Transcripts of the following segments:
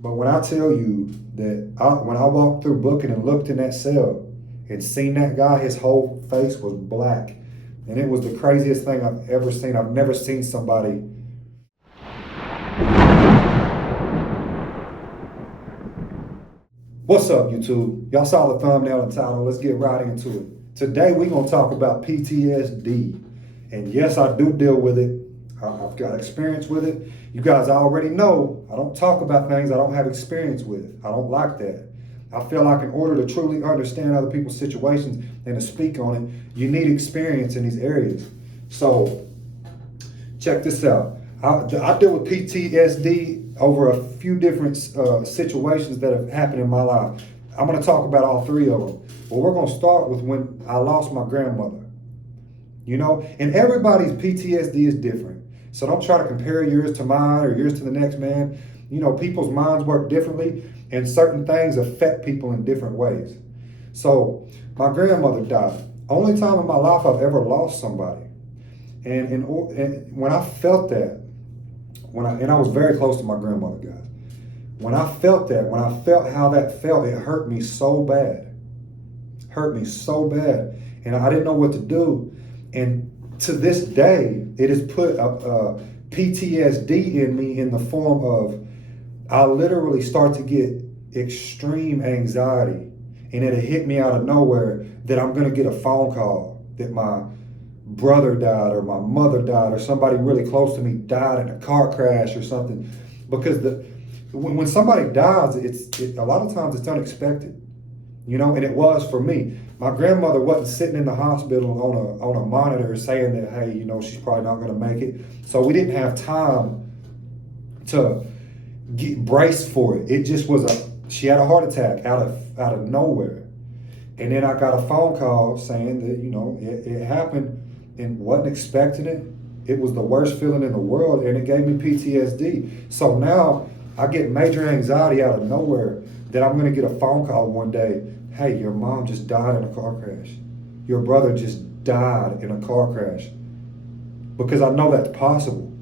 But when I tell you that when I walked through booking and looked in that cell and seen that guy, his whole face was black. And it was the craziest thing I've ever seen. I've never seen somebody. What's up, YouTube? Y'all saw the thumbnail and title. Let's get right into it. Today, we're going to talk about PTSD. And yes, I do deal with it. I've got experience with it. You guys already know I don't talk about things I don't have experience with. I don't like that. I feel like in order to truly understand other people's situations and to speak on it, you need experience in these areas. So, check this out. I deal with PTSD over a few different situations that have happened in my life. I'm going to talk about all three of them. But we're going to start with when I lost my grandmother. And everybody's PTSD is different. So don't try to compare yours to mine or yours to the next man. People's minds work differently and certain things affect people in different ways. So my grandmother died. Only time in my life I've ever lost somebody. And when I felt that, and I was very close to my grandmother, guys. When I felt how that felt, it hurt me so bad. Hurt me so bad. And I didn't know what to do. And to this day, it has put a PTSD in me in the form of I literally start to get extreme anxiety. And it'll hit me out of nowhere that I'm going to get a phone call that my brother died or my mother died or somebody really close to me died in a car crash or something. Because when somebody dies, a lot of times it's unexpected. And it was for me. My grandmother wasn't sitting in the hospital on a monitor saying that, hey, she's probably not going to make it. So we didn't have time to get braced for it. It just was she had a heart attack out of nowhere. And then I got a phone call saying that, it happened and wasn't expecting it. It was the worst feeling in the world and it gave me PTSD. So now I get major anxiety out of nowhere that I'm going to get a phone call one day. Hey, your mom just died in a car crash. Your brother just died in a car crash. Because I know that's possible.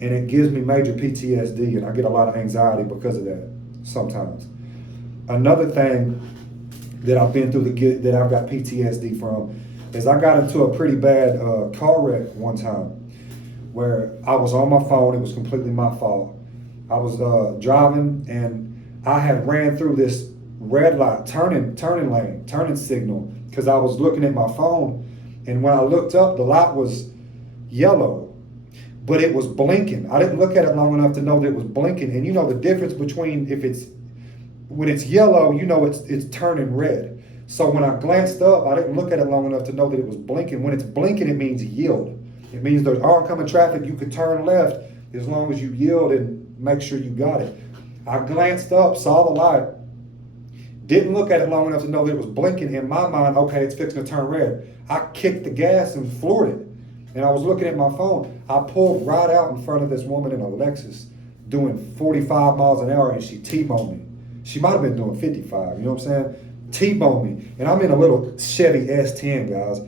And it gives me major PTSD and I get a lot of anxiety because of that sometimes. Another thing that I've been through that I've got PTSD from is I got into a pretty bad car wreck one time where I was on my phone. It was completely my fault. I was driving and I had ran through this red light, turning signal, because I was looking at my phone, and when I looked up, the light was yellow, but it was blinking. I didn't look at it long enough to know that it was blinking, and the difference between when it's yellow, it's turning red. So when I glanced up, I didn't look at it long enough to know that it was blinking. When it's blinking, it means yield. It means there's oncoming traffic. You could turn left as long as you yield and make sure you got it. I glanced up, saw the light, didn't look at it long enough to know that it was blinking. In my mind, okay, it's fixing to turn red. I kicked the gas and floored it. And I was looking at my phone. I pulled right out in front of this woman in a Lexus doing 45 miles an hour and she T-boned me. She might have been doing 55, you know what I'm saying? T-boned me. And I'm in a little Chevy S10, guys.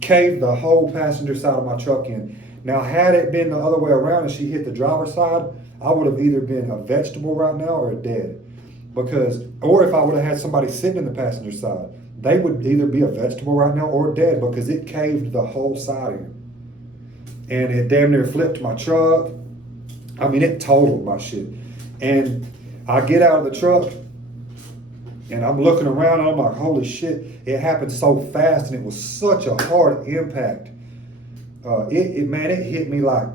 Caved the whole passenger side of my truck in. Now, had it been the other way around and she hit the driver's side, I would have either been a vegetable right now or dead. Or if I would have had somebody sitting in the passenger side, they would either be a vegetable right now or dead because it caved the whole side in. And it damn near flipped my truck. I mean, it totaled my shit. And I get out of the truck and I'm looking around and I'm like, holy shit, it happened so fast and it was such a hard impact. It hit me like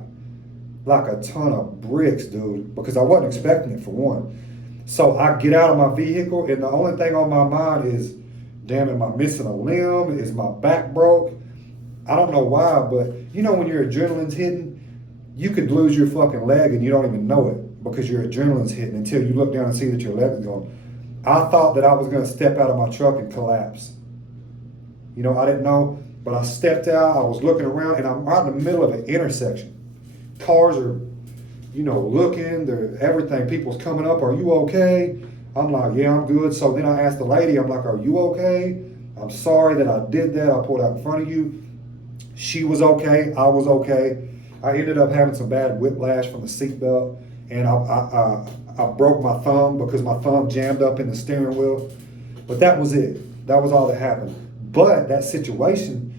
a ton of bricks, dude, because I wasn't expecting it for one. So I get out of my vehicle and the only thing on my mind is, damn, am I missing a limb? Is my back broke? I don't know why, but when your adrenaline's hitting, you could lose your fucking leg and you don't even know it because your adrenaline's hitting until you look down and see that your leg is gone. I thought that I was going to step out of my truck and collapse. I didn't know, but I stepped out, I was looking around, and I'm right in the middle of an intersection. Cars are, looking, everything, people's coming up, are you okay? I'm like, yeah, I'm good. So then I asked the lady, I'm like, are you okay? I'm sorry that I did that. I pulled out in front of you. She was okay, I was okay. I ended up having some bad whiplash from the seatbelt, and I broke my thumb because my thumb jammed up in the steering wheel. But that was it. That was all that happened. But that situation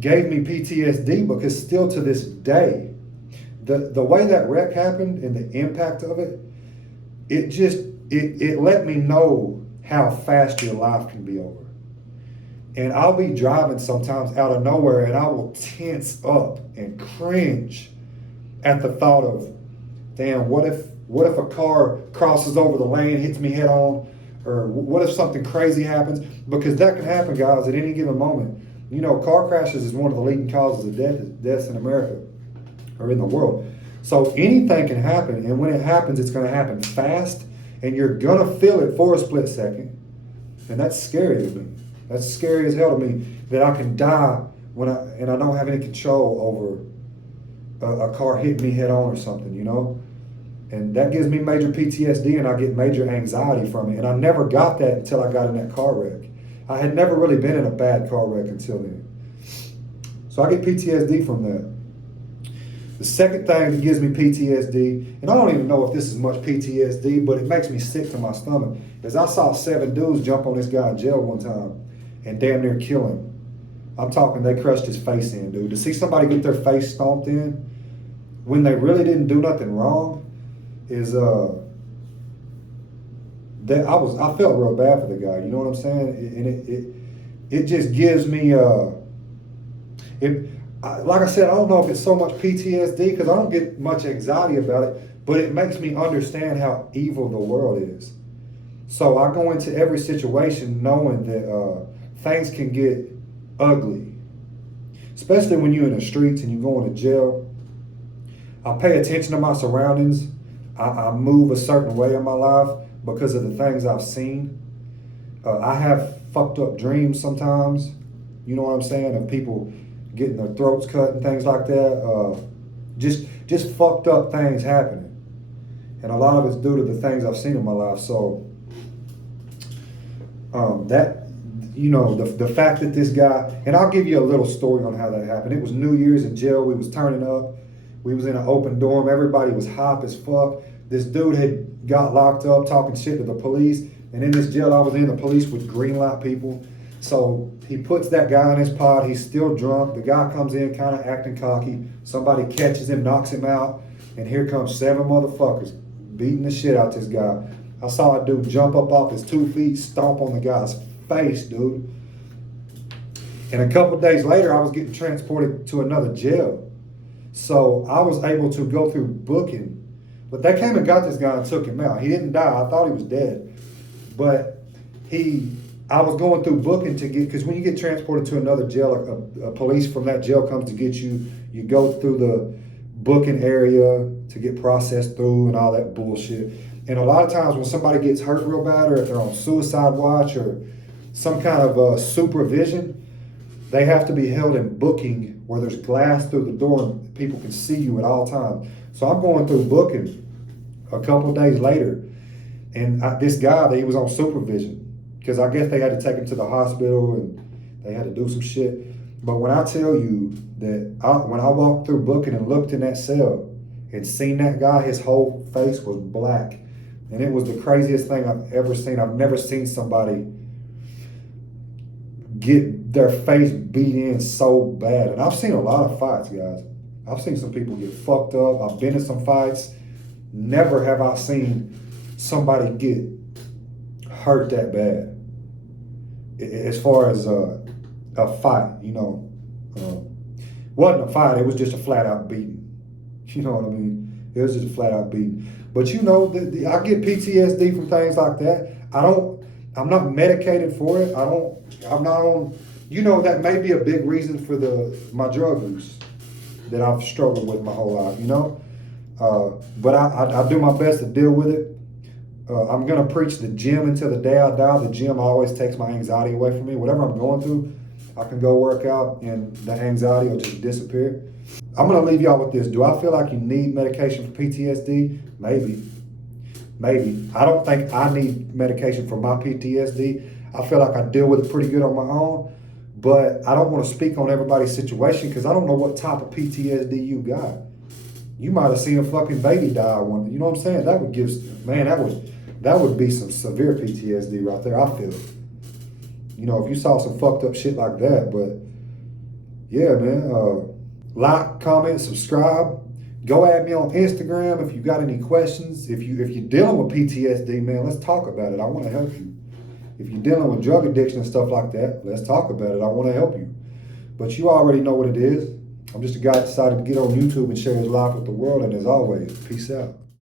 gave me PTSD because still to this day, the way that wreck happened and the impact of it, it let me know how fast your life can be over. And I'll be driving sometimes out of nowhere and I will tense up and cringe at the thought of, damn, what if a car crosses over the lane, hits me head on, or what if something crazy happens? Because that can happen, guys, at any given moment. You know, car crashes is one of the leading causes of deaths in America or in the world. So anything can happen, and when it happens, it's going to happen fast, and you're going to feel it for a split second. And that's scary to me. That's scary as hell to me, that I can die and I don't have any control over a car hitting me head on or something, you know? And that gives me major PTSD, and I get major anxiety from it. And I never got that until I got in that car wreck. I had never really been in a bad car wreck until then. So I get PTSD from that. The second thing that gives me PTSD, and I don't even know if this is much PTSD, but it makes me sick to my stomach, is I saw 7 dudes jump on this guy in jail one time and damn near kill him. I'm talking, they crushed his face in, dude. To see somebody get their face stomped in when they really didn't do nothing wrong is that I felt real bad for the guy. You know what I'm saying? And it just gives me like I said, I don't know if it's so much PTSD because I don't get much anxiety about it, but it makes me understand how evil the world is. So I go into every situation knowing that things can get ugly, especially when you're in the streets and you're going to jail. I pay attention to my surroundings. I move a certain way in my life because of the things I've seen. I have fucked up dreams sometimes, you know what I'm saying, of people getting their throats cut and things like that. Just fucked up things happening. And a lot of it's due to the things I've seen in my life. So that, you know, the fact that this guy, and I'll give you a little story on how that happened. It was New Year's in jail. We was turning up. We was in an open dorm. Everybody was hype as fuck. This dude had got locked up talking shit to the police. And in this jail I was in, the police would green light people. So he puts that guy in his pod. He's still drunk. The guy comes in kind of acting cocky. Somebody catches him, knocks him out. And here comes 7 motherfuckers beating the shit out this guy. I saw a dude jump up off his 2 feet, stomp on the guy's face, dude. And a couple days later, I was getting transported to another jail. So I was able to go through booking. But they came and got this guy and took him out. He didn't die. I thought he was dead. But I was going through booking to get, because when you get transported to another jail, a police from that jail comes to get you. You go through the booking area to get processed through and all that bullshit. And a lot of times when somebody gets hurt real bad, or if they're on suicide watch or some kind of supervision, they have to be held in booking where there's glass through the door and people can see you at all times. So I'm going through booking a couple days later, and this guy, he was on supervision because I guess they had to take him to the hospital and they had to do some shit. But when I tell you that when I walked through booking and looked in that cell and seen that guy, his whole face was black. And it was the craziest thing I've ever seen. I've never seen somebody get their face beat in so bad. And I've seen a lot of fights, guys. I've seen some people get fucked up. I've been in some fights. Never have I seen somebody get hurt that bad. As far as a fight, you know. Wasn't a fight, it was just a flat out beating. You know what I mean? It was just a flat out beating. But you know, I get PTSD from things like that. I'm not medicated for it. I'm not on, you know, that may be a big reason for my drug use that I've struggled with my whole life, you know? But I do my best to deal with it. I'm gonna preach the gym until the day I die. The gym always takes my anxiety away from me. Whatever I'm going through, I can go work out and the anxiety will just disappear. I'm gonna leave y'all with this. Do I feel like you need medication for PTSD? Maybe. I don't think I need medication for my PTSD. I feel like I deal with it pretty good on my own, but I don't want to speak on everybody's situation because I don't know what type of PTSD you got. You might have seen a fucking baby die one. You know what I'm saying? That would give, man, that would be some severe PTSD right there. I feel it. You know, if you saw some fucked up shit like that, but yeah, man. Like, comment, subscribe. Go at me on Instagram if you got any questions. If you're dealing with PTSD, man, let's talk about it. I want to help you. If you're dealing with drug addiction and stuff like that, let's talk about it. I want to help you. But you already know what it is. I'm just a guy that decided to get on YouTube and share his life with the world. And as always, peace out.